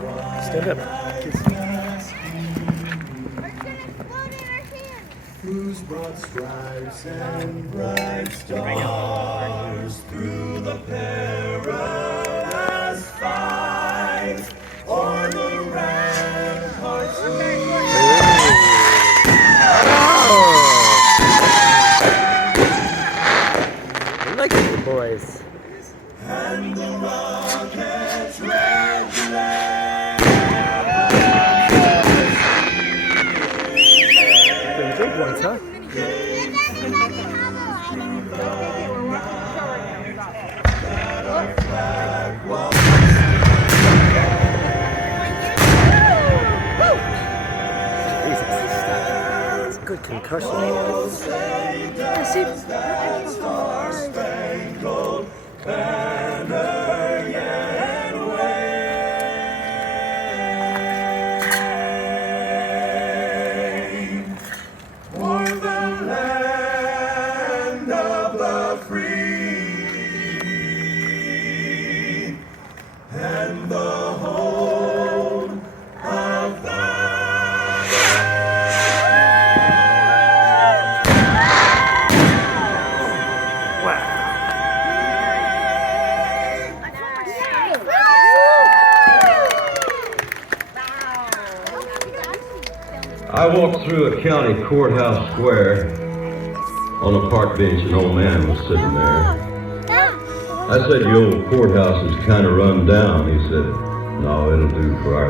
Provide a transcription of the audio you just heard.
Stand up. Whose broad stripes and bright stars through the perilous fight o'er the ramparts I like the boys. and the rocket's red glare. The big ones, huh? It's a good concussion. For the land of the free and the home of the I walked through a county courthouse square. On a park bench, an old man was sitting there. I said, "Your old courthouse is kind of run down." He said, "No, it'll do for our